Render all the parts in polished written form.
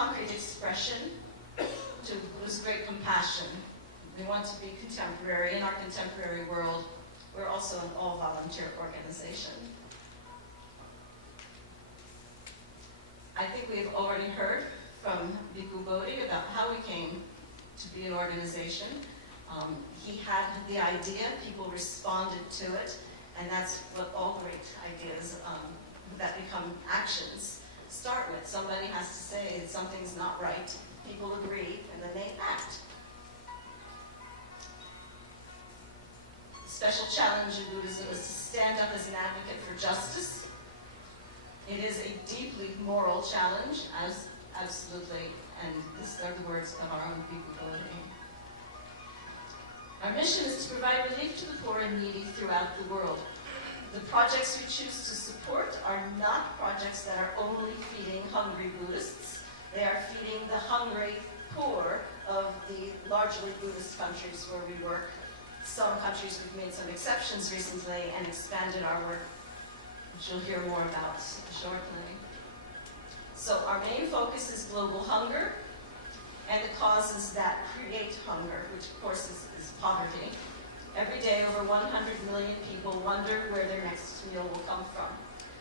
concrete expression to Buddhist great compassion. We want to be contemporary. In our contemporary world, we're also an all-volunteer organization. I think we have already heard from Bhikkhu Bodhi about how we came to be an organization. He had the idea, people responded to it, and that's what all great ideas that become actions start with. Somebody has to say that something's not right, people agree, and then they act. The special challenge in Buddhism is to stand up as an advocate for justice. It is a deeply moral challenge, as absolutely, and these are the words of our own Bhikkhu Bodhi. Our mission is to provide relief to the poor and needy throughout the world. The projects we choose to support are not projects that are only feeding hungry Buddhists. They are feeding the hungry poor of the largely Buddhist countries where we work. Some countries we've made some exceptions recently and expanded our work, which you'll hear more about shortly. So our main focus is global hunger and the causes that create hunger, which of course is poverty. Every day, over 100 million people wonder where their next meal will come from.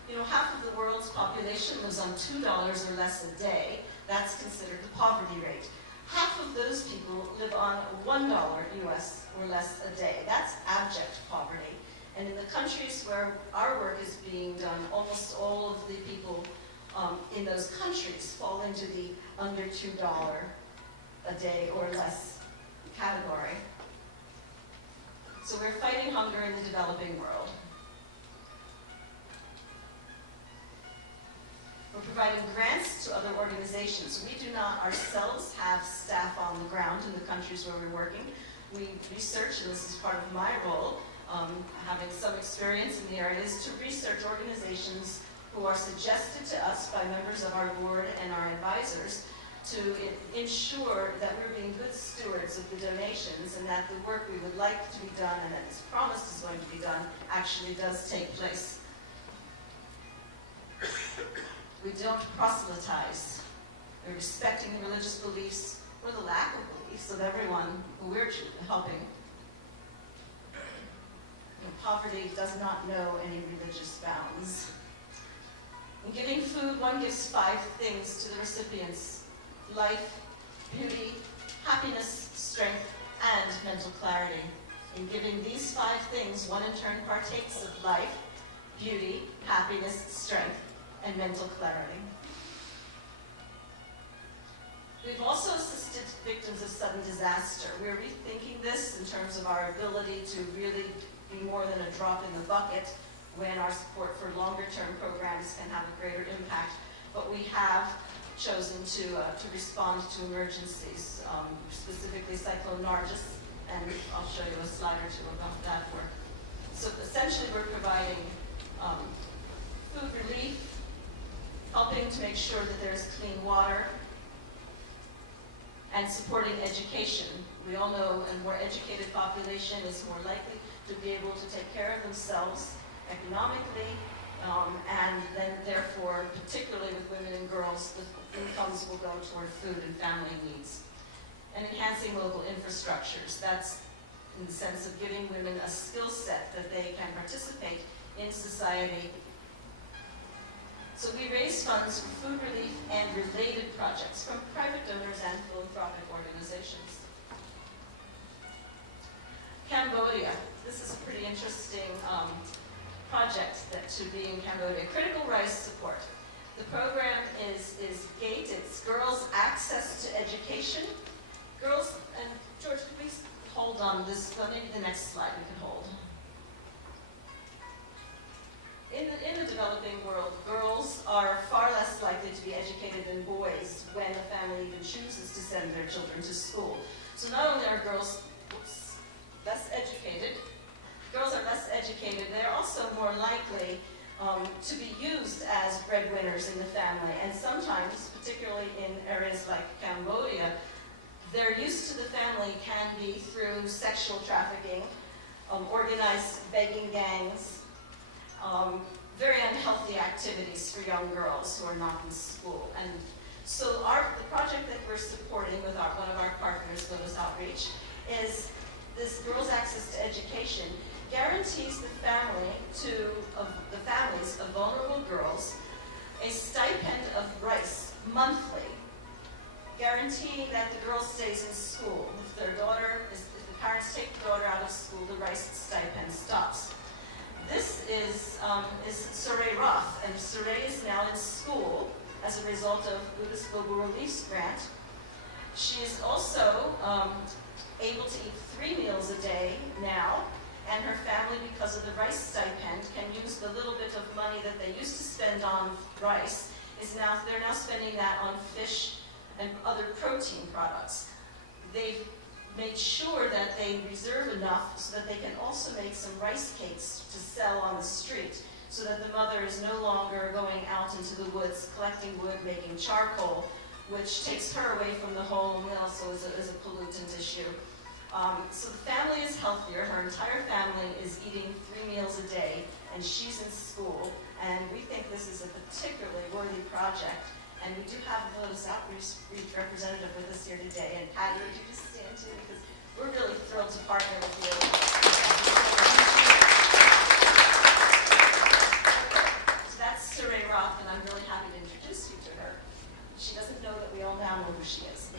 You know, half of the world's population lives on $2 or less a day. That's considered the poverty rate. Half of those people live on $1 US or less a day. That's abject poverty. And in the countries where our work is being done, almost all of the people in those countries fall into the under $2 a day or less category. So we're fighting hunger in the developing world. We're providing grants to other organizations. We do not ourselves have staff on the ground in the countries where we're working. We research, and this is part of my role, having some experience in the areas, to research organizations who are suggested to us by members of our board and our advisors to ensure that we're being good stewards of the donations and that the work we would like to be done and that is promised is going to be done actually does take place. We don't proselytize. We're respecting the religious beliefs or the lack of beliefs of everyone who we're helping. Poverty does not know any religious bounds. In giving food, one gives 5 things to the recipients: life, beauty, happiness, strength, and mental clarity. In giving these 5 things, one in turn partakes of life, beauty, happiness, strength, and mental clarity. We've also assisted victims of sudden disaster. We're rethinking this in terms of our ability to really be more than a drop in the bucket when our support for longer-term programs can have a greater impact. But we have chosen to respond to emergencies, specifically Cyclone Nargis, and I'll show you a slide or two about that work. So essentially we're providing food relief, helping to make sure that there's clean water, and supporting education. We all know a more educated population is more likely to be able to take care of themselves economically, and then therefore, particularly with women and girls, the incomes will go toward food and family needs. And enhancing local infrastructures. That's in the sense of giving women a skill set that they can participate in society. So we raise funds for food relief and related projects from private donors and philanthropic organizations. Cambodia. This is a pretty interesting project to be in Cambodia. Critical rice support. The program is GATE. It's Girls Access to Education. Girls, and George, could we hold on this, maybe the next slide we can hold. In the developing world, girls are far less likely to be educated than boys when a family even chooses to send their children to school. So not only are girls less educated, they're also more likely to be used as breadwinners in the family. And sometimes, particularly in areas like Cambodia, their use to the family can be through sexual trafficking, organized begging gangs, very unhealthy activities for young girls who are not in school. And so the guaranteeing that the girl stays in school. If the parents take the daughter out of school, the rice stipend stops. This is Surrey Roth, and Surrey is now in school as a result of Buddhist Global Relief's grant. She is also able to eat 3 meals a day now, and her family, because of the rice stipend, can use the little bit of money that they used to spend on rice. They're now spending that on fish and other protein products. They've made sure that they reserve enough so that they can also make some rice cakes to sell on the street, so that the mother is no longer going out into the woods collecting wood, making charcoal, which takes her away from the home and also is a pollutant issue. So the family is healthier. Her entire family is eating 3 meals a day, and she's in school. And we think this is a particularly worthy project. And we do have a Lotus Outreach representative with us here today. And Patti, would you just stand too? Because we're really thrilled to partner with you. So that's Surrey Roth, and I'm really happy to introduce you to her. She doesn't know that we all now know who she is.